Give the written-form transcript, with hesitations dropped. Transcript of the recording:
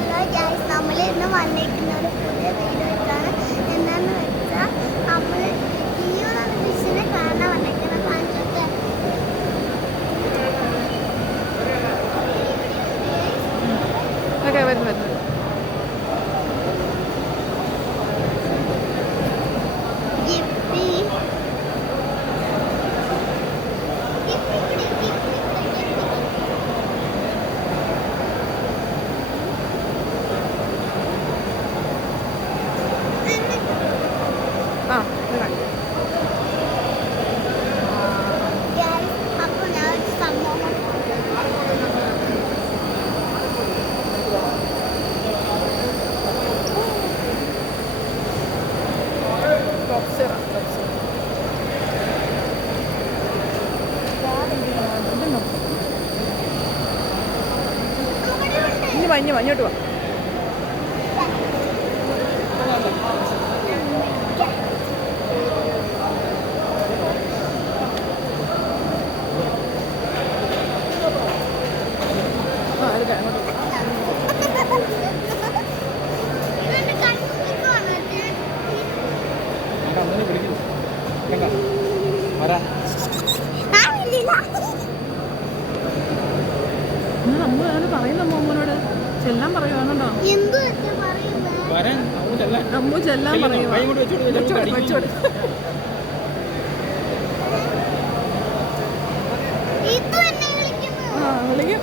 Hello guys, നമ്മൾ ഇന്ന് വന്നിരിക്കുന്ന ഒരു പുതിയ വീഡിയോ ആയിട്ടാണ്. എന്താണെന്ന് വെച്ചാൽ നമ്മൾ ഈയൊരു ഫിഷിനെ കാണാൻ വന്നിരിക്കുന്നത്. കാണിച്ചോട്ടെ. വരുന്നു ഇനി മഞ്ഞോട്ട് വാ. നമ്മൾ പറയുന്ന മോനോട് ചെല്ലാൻ പറയുവാണോ? അമ്മു ചെല്ലാൻ പറയുവാ. വിളിക്കും.